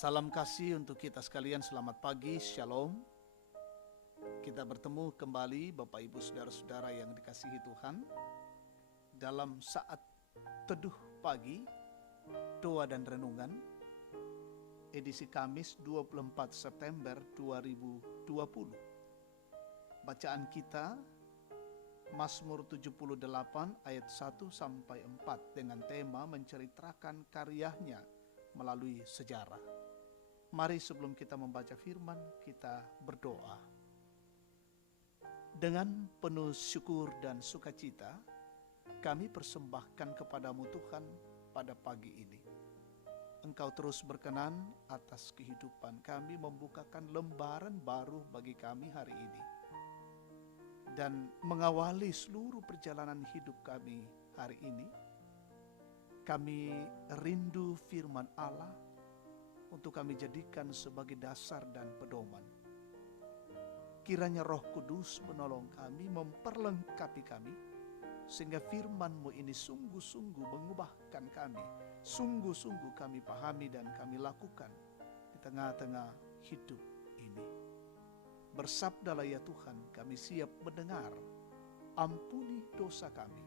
Salam kasih untuk kita sekalian, selamat pagi, shalom. Kita bertemu kembali Bapak Ibu Saudara-saudara yang dikasihi Tuhan dalam saat teduh pagi, doa dan renungan, edisi Kamis 24 September 2020. Bacaan kita Mazmur 78 ayat 1-4 dengan tema menceritakan karyanya melalui sejarah. Mari sebelum kita membaca firman, kita berdoa. Dengan penuh syukur dan sukacita, kami persembahkan kepadamu Tuhan pada pagi ini. Engkau terus berkenan atas kehidupan kami, membukakan lembaran baru bagi kami hari ini. Dan mengawali seluruh perjalanan hidup kami hari ini, kami rindu firman Allah untuk kami jadikan sebagai dasar dan pedoman. Kiranya Roh Kudus menolong kami, memperlengkapi kami, sehingga firman-Mu ini sungguh-sungguh mengubahkan kami, sungguh-sungguh kami pahami dan kami lakukan di tengah-tengah hidup ini. Bersabdalah ya Tuhan, kami siap mendengar. Ampuni dosa kami.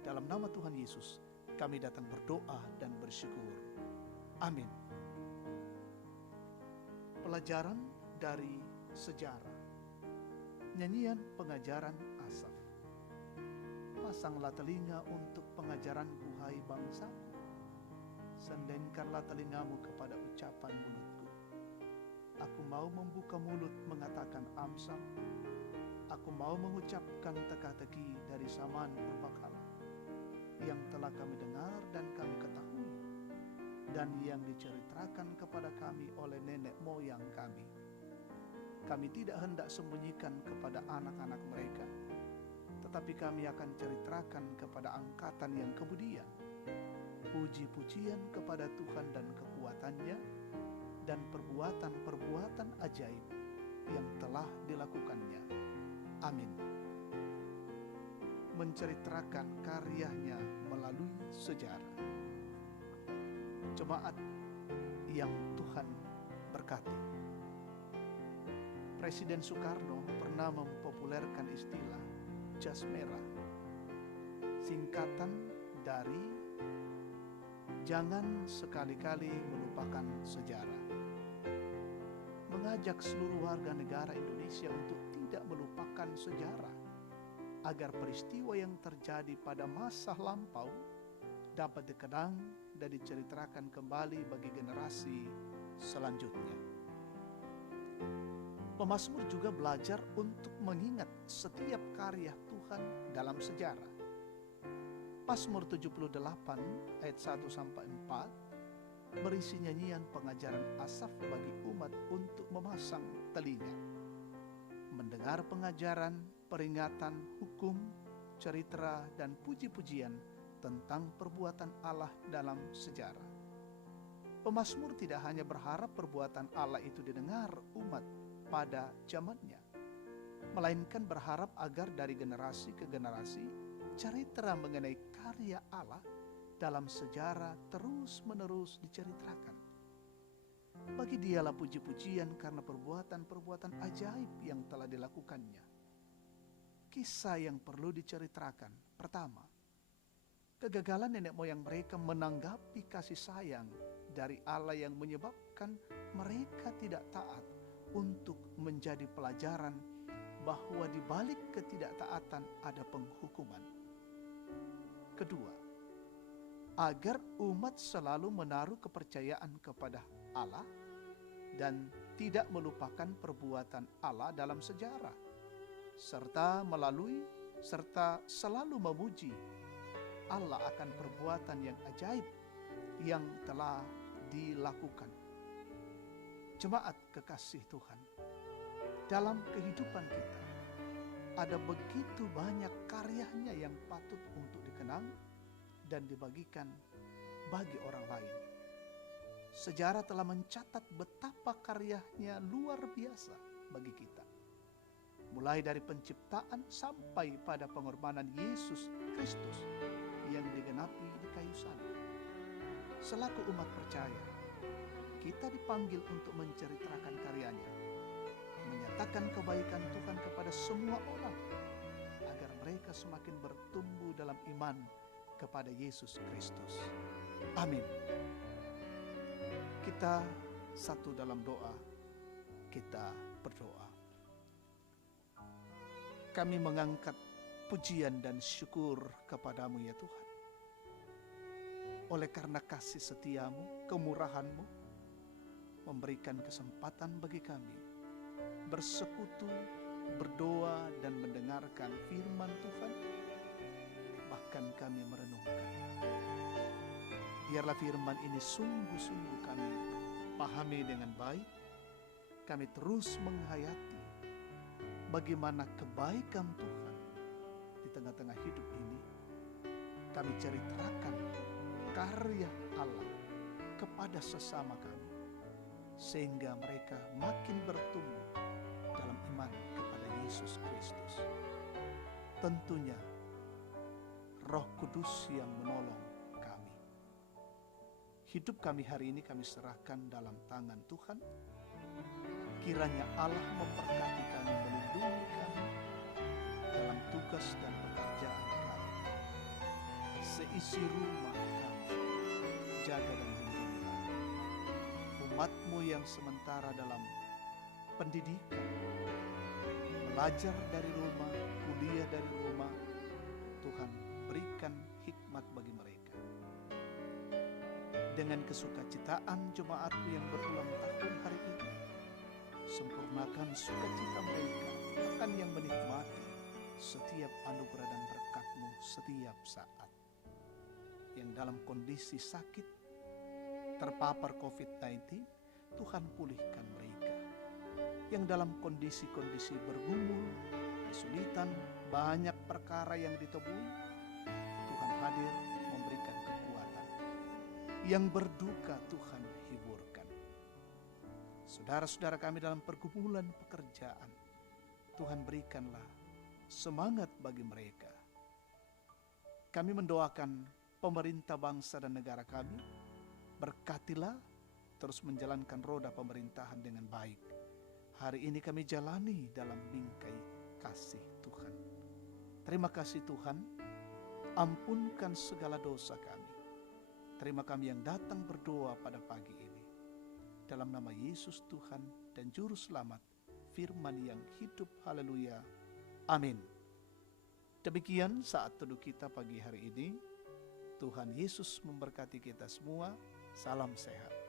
Dalam nama Tuhan Yesus, kami datang berdoa dan bersyukur. Amin. Pelajaran dari sejarah. Nyanyian pengajaran Asaf. Pasanglah telinga untuk pengajaranku, hai bangsaku. Sendengkanlah telingamu kepada ucapan mulutku. Aku mau membuka mulut mengatakan amsal. Aku mau mengucapkan teka-teki dari zaman purbakala, yang telah kami dengar dan kami ketahui, dan yang diceritakan kepada kami oleh nenek moyang kami. Kami tidak hendak sembunyikan kepada anak-anak mereka, tetapi kami akan ceritakan kepada angkatan yang kemudian puji-pujian kepada Tuhan dan kekuatannya, dan perbuatan-perbuatan ajaib yang telah dilakukannya. Amin. Menceritakan karyanya melalui sejarah. Jemaat yang Tuhan berkati. Presiden Soekarno pernah mempopulerkan istilah jas merah, singkatan dari jangan sekali-kali melupakan sejarah. Mengajak seluruh warga negara Indonesia untuk tidak melupakan sejarah, agar peristiwa yang terjadi pada masa lampau dapat dikenang dan diceritakan kembali bagi generasi selanjutnya. Pemazmur juga belajar untuk mengingat setiap karya Tuhan dalam sejarah. Mazmur 78 ayat 1-4 berisi nyanyian pengajaran Asaf bagi umat untuk memasang telinga, mendengar pengajaran, peringatan, hukum, cerita, dan puji-pujian tentang perbuatan Allah dalam sejarah. Pemazmur tidak hanya berharap perbuatan Allah itu didengar umat pada zamannya, melainkan berharap agar dari generasi ke generasi cerita mengenai karya Allah dalam sejarah terus-menerus diceritakan. Bagi Dialah puji-pujian karena perbuatan-perbuatan ajaib yang telah dilakukannya. Kisah yang perlu diceritakan. Pertama, kegagalan nenek moyang mereka menanggapi kasih sayang dari Allah yang menyebabkan mereka tidak taat, untuk menjadi pelajaran bahwa di balik ketidaktaatan ada penghukuman. Kedua, agar umat selalu menaruh kepercayaan kepada Allah dan tidak melupakan perbuatan Allah dalam sejarah, serta selalu memuji Allah akan perbuatan yang ajaib yang telah dilakukan. Jemaat kekasih Tuhan, dalam kehidupan kita ada begitu banyak karyanya yang patut untuk dikenang dan dibagikan bagi orang lain. Sejarah telah mencatat betapa karyanya luar biasa bagi kita, mulai dari penciptaan sampai pada pengorbanan Yesus Kristus yang digenapi di kayu salib. Selaku umat percaya, kita dipanggil untuk menceritakan karyanya, menyatakan kebaikan Tuhan kepada semua orang, agar mereka semakin bertumbuh dalam iman kepada Yesus Kristus. Amin. Kita satu dalam doa, kita berdoa. Kami mengangkat pujian dan syukur kepadamu ya Tuhan. Oleh karena kasih setiamu, kemurahanmu, memberikan kesempatan bagi kami bersekutu, berdoa, dan mendengarkan firman Tuhan, bahkan kami merenungkan. Biarlah firman ini sungguh-sungguh kami pahami dengan baik, kami terus menghayati bagaimana kebaikan Tuhan di tengah-tengah hidup ini. Kami ceritakan karya Allah kepada sesama kami, sehingga mereka makin bertumbuh dalam iman kepada Yesus Kristus. Tentunya Roh Kudus yang menolong kami. Hidup kami hari ini kami serahkan dalam tangan Tuhan. Kiranya Allah memberkati kami, melindungi kami dalam tugas dan pekerjaan kami. Seisi rumah kami, jaga dan lindungilah. Umat-Mu yang sementara dalam pendidikan, belajar dari rumah, kuliah dari rumah, Tuhan berikan hikmat bagi mereka. Dengan kesukacitaan jemaat-Mu yang berulang tahun hari ini, sempurnakan sukacita mereka akan yang menikmati setiap anugerah dan berkat-Mu setiap saat. Yang dalam kondisi sakit, terpapar COVID-19, Tuhan pulihkan mereka. Yang dalam kondisi-kondisi bergumul, kesulitan, banyak perkara yang ditemui, Tuhan hadir memberikan kekuatan. Yang berduka Tuhan hiburkan. Saudara-saudara kami dalam pergumulan pekerjaan, Tuhan berikanlah semangat bagi mereka. Kami mendoakan pemerintah bangsa dan negara kami, berkatilah terus menjalankan roda pemerintahan dengan baik. Hari ini kami jalani dalam bingkai kasih Tuhan. Terima kasih Tuhan, ampunkan segala dosa kami. Terima kami yang datang berdoa pada pagi ini. Dalam nama Yesus Tuhan dan Juru Selamat, firman yang hidup, haleluya, amin. Demikian saat teduh kita pagi hari ini. Tuhan Yesus memberkati kita semua. Salam sehat.